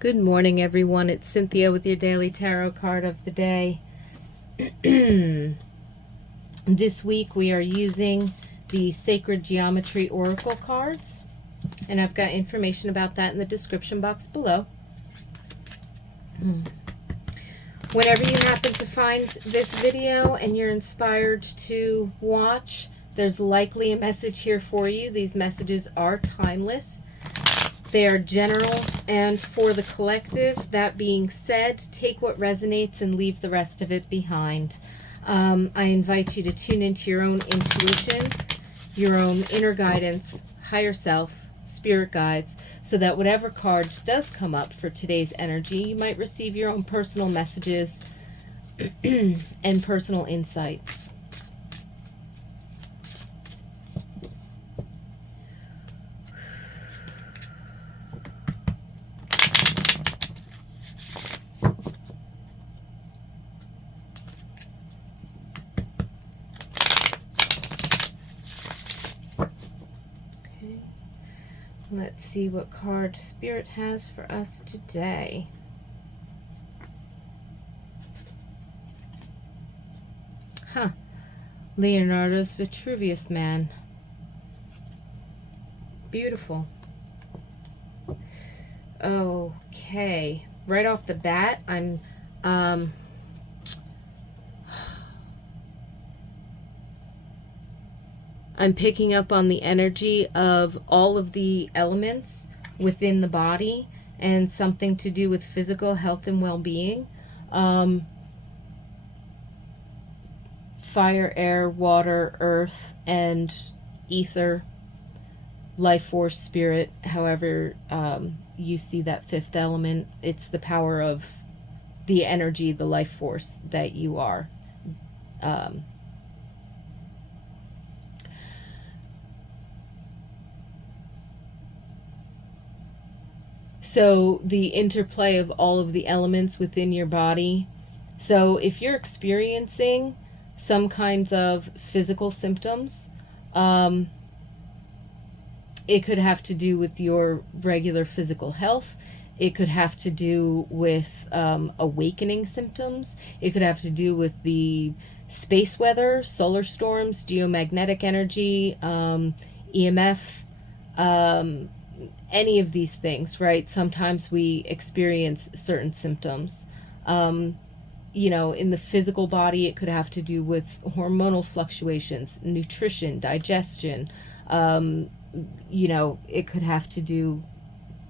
Good morning, everyone. It's Cynthia with your daily tarot card of the day. This week we are using the Sacred Geometry Oracle cards, and I've got information about that in the description box below. Whenever you happen to find this video and you're inspired to watch, there's likely a message here for you. These messages are timeless. They are general and for the collective. That being said, take what resonates and leave the rest of it behind. I invite you to tune into your own intuition, your own inner guidance, higher self, spirit guides, so that whatever card does come up for today's energy, you might receive your own personal messages and personal insights. Let's see what card Spirit has for us today. Leonardo's Vitruvius Man. Beautiful. Okay. Right off the bat, I'm picking up on the energy of all of the elements within the body and something to do with physical health and well-being. Fire, air, water, earth, and ether, life force, spirit, however you see that fifth element. It's the power of the energy, the life force that you are. So the interplay of all of the elements within your body. So if you're experiencing some kinds of physical symptoms, it could have to do with your regular physical health. It could have to do with awakening symptoms. It could have to do with the space weather, solar storms, geomagnetic energy, EMF, any of these things, right? Sometimes we experience certain symptoms. You know, in the physical body, it could have to do with hormonal fluctuations, nutrition, digestion. You know, it could have to do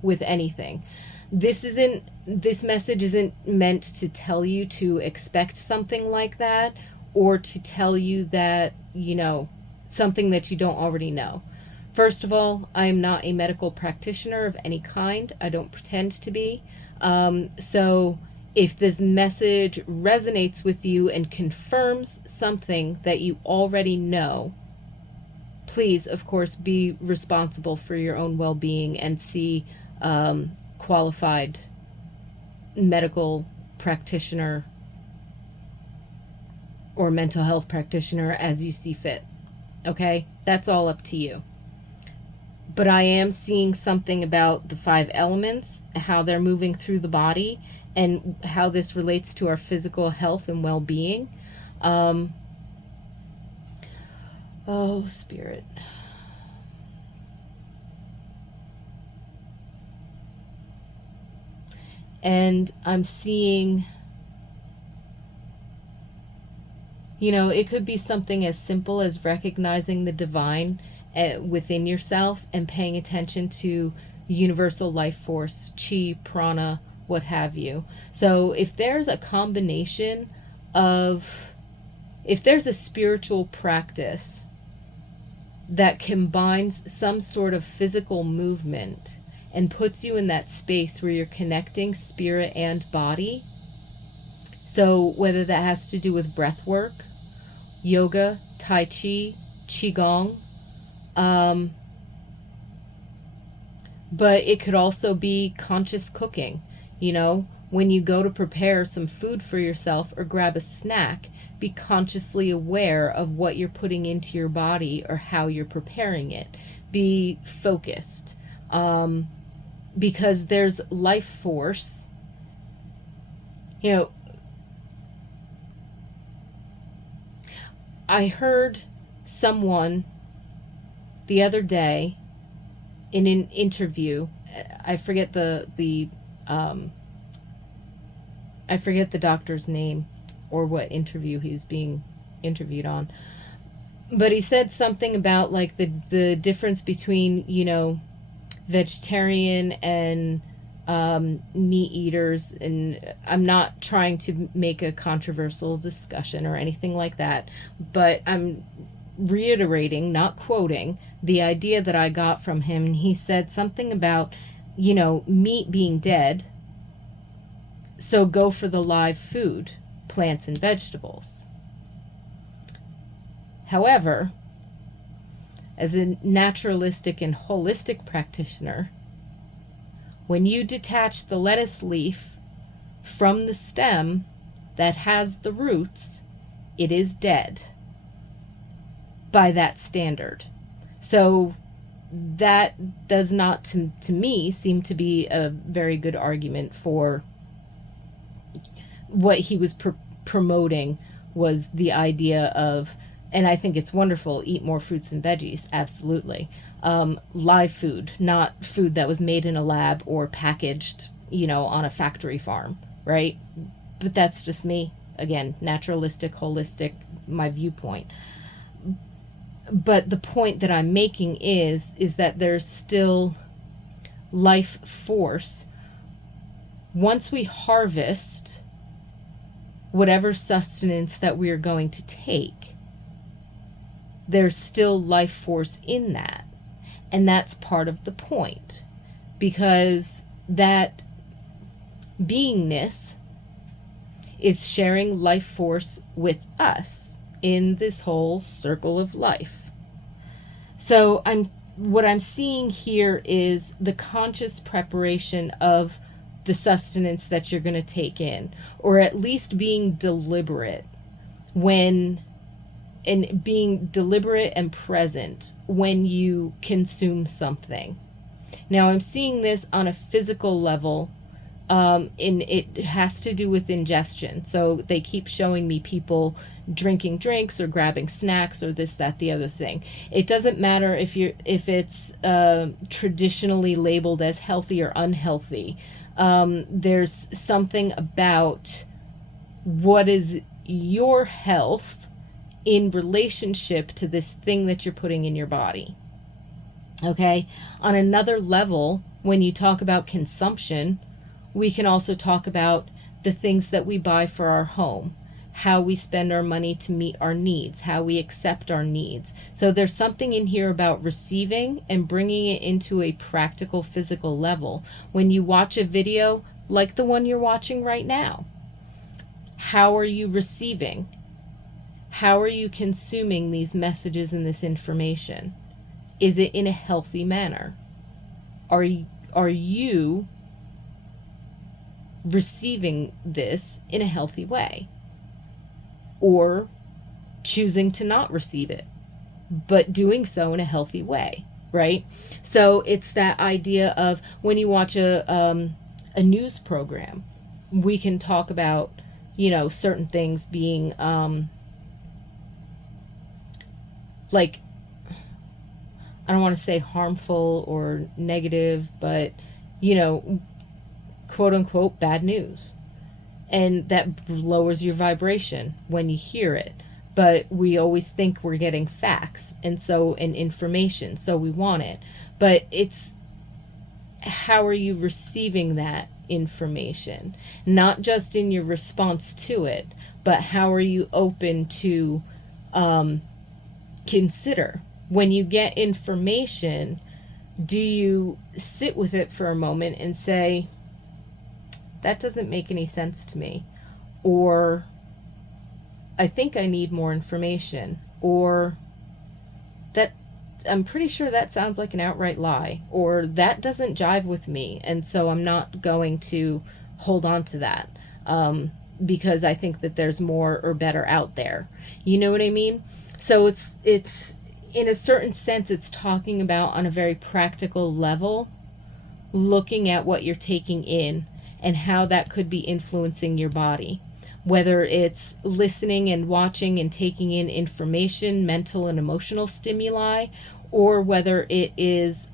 with anything. This message isn't meant to tell you to expect something like that, or to tell you that, you know, something that you don't already know. First of all, I am not a medical practitioner of any kind. I don't pretend to be. So if this message resonates with you and confirms something that you already know, please, of course, be responsible for your own well-being and see qualified medical practitioner or mental health practitioner as you see fit. Okay? That's all up to you. But I am seeing something about the 5 elements, how they're moving through the body, and how this relates to our physical health and well-being. Oh, Spirit. And I'm seeing, you know, it could be something as simple as recognizing the divine within yourself and paying attention to universal life force, chi, prana, what have you. So if there's a combination of, if there's a spiritual practice that combines some sort of physical movement and puts you in that space where you're connecting spirit and body, so whether that has to do with breath work, yoga, tai chi, qigong, but it could also be conscious cooking. You know, when you go to prepare some food for yourself or grab a snack, be consciously aware of what you're putting into your body or how you're preparing it. Be focused. because there's life force. You know, I heard someone the other day in an interview. I forget I forget the doctor's name or what interview he was being interviewed on. But he said something about like the difference between, vegetarian and meat eaters. And I'm not trying to make a controversial discussion or anything like that, but I'm reiterating, not quoting, the idea that I got from him. And he said something about, meat being dead, so go for the live food, plants and vegetables. However, as a naturalistic and holistic practitioner, when you detach the lettuce leaf from the stem that has the roots, it is dead by that standard. So that does not, to me, seem to be a very good argument for what he was promoting, was the idea of, and I think it's wonderful, eat more fruits and veggies, absolutely. Live food, not food that was made in a lab or packaged, on a factory farm, right? But that's just me. Again, naturalistic, holistic, my viewpoint. But the point that I'm making is that there's still life force. Once we harvest whatever sustenance that we are going to take, there's still life force in that. And that's part of the point, because that beingness is sharing life force with us in this whole circle of life. So what I'm seeing here is the conscious preparation of the sustenance that you're going to take in, or at least being deliberate and being deliberate and present when you consume something. Now I'm seeing this on a physical level, and it has to do with ingestion. So they keep showing me people drinking drinks or grabbing snacks or this, that, the other thing. It doesn't matter if it's traditionally labeled as healthy or unhealthy. There's something about what is your health in relationship to this thing that you're putting in your body. Okay? On another level, when you talk about consumption, we can also talk about the things that we buy for our home, how we spend our money to meet our needs, how we accept our needs. So there's something in here about receiving and bringing it into a practical physical level. When you watch a video like the one you're watching right now, how are you receiving? How are you consuming these messages and this information? Is it in a healthy manner? Are you receiving this in a healthy way? Or choosing to not receive it, but doing so in a healthy way, right? So it's that idea of when you watch a news program, we can talk about, certain things being like, I don't want to say harmful or negative, but, quote unquote, bad news. And that lowers your vibration when you hear it. But we always think we're getting facts and information, so we want it. But it's, how are you receiving that information? Not just in your response to it, but how are you open to consider? When you get information, do you sit with it for a moment and say, that doesn't make any sense to me, or I think I need more information, or that I'm pretty sure that sounds like an outright lie, or that doesn't jive with me, and so I'm not going to hold on to that because I think that there's more or better out there. You know what I mean? So it's in a certain sense, it's talking about on a very practical level, looking at what you're taking in and how that could be influencing your body. Whether it's listening and watching and taking in information, mental and emotional stimuli, or whether it is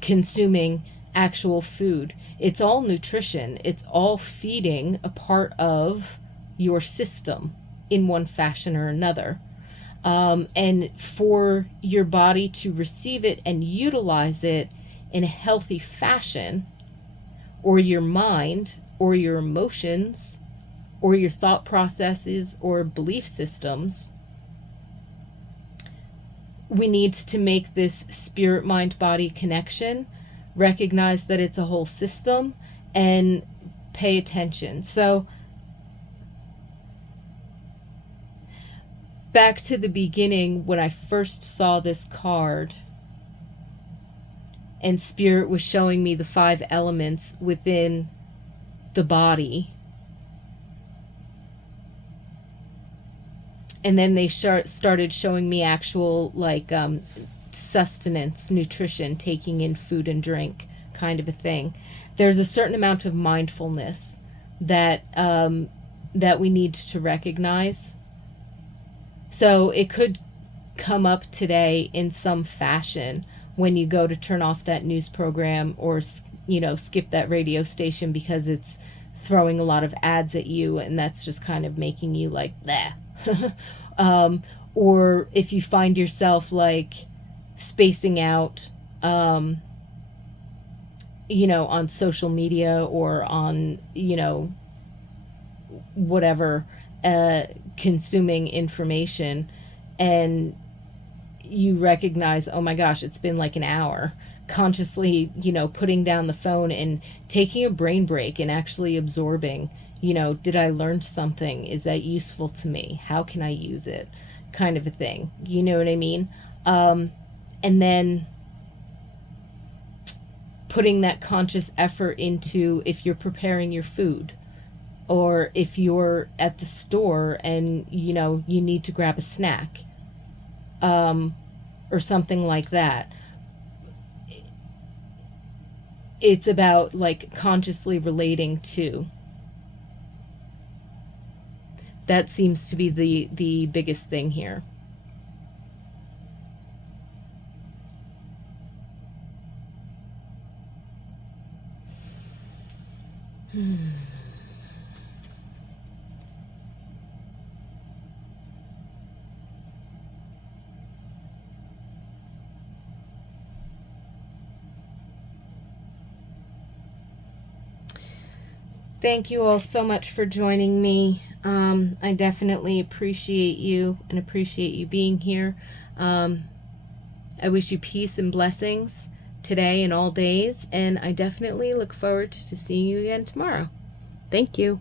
consuming actual food. It's all nutrition. It's all feeding a part of your system in one fashion or another. And for your body to receive it and utilize it in a healthy fashion, or your mind, or your emotions, or your thought processes, or belief systems, we need to make this spirit, mind, body connection, recognize that it's a whole system, and pay attention. So, back to the beginning, when I first saw this card, and Spirit was showing me the 5 elements within the body. And then they started showing me actual, like, sustenance, nutrition, taking in food and drink, kind of a thing. There's a certain amount of mindfulness that that we need to recognize. So it could come up today in some fashion when you go to turn off that news program, or skip that radio station because it's throwing a lot of ads at you, and that's just kind of making you like, bleh. Or if you find yourself like spacing out, on social media, or on, whatever, consuming information, and you recognize, oh my gosh, it's been like an hour, consciously, putting down the phone and taking a brain break and actually absorbing, did I learn something? Is that useful to me? How can I use it? Kind of a thing. You know what I mean? And then putting that conscious effort into, if you're preparing your food, or if you're at the store and, you need to grab a snack, or something like that. It's about, like, consciously relating to. That seems to be the biggest thing here. Thank you all so much for joining me. I definitely appreciate you and appreciate you being here. I wish you peace and blessings today and all days, and I definitely look forward to seeing you again tomorrow. Thank you.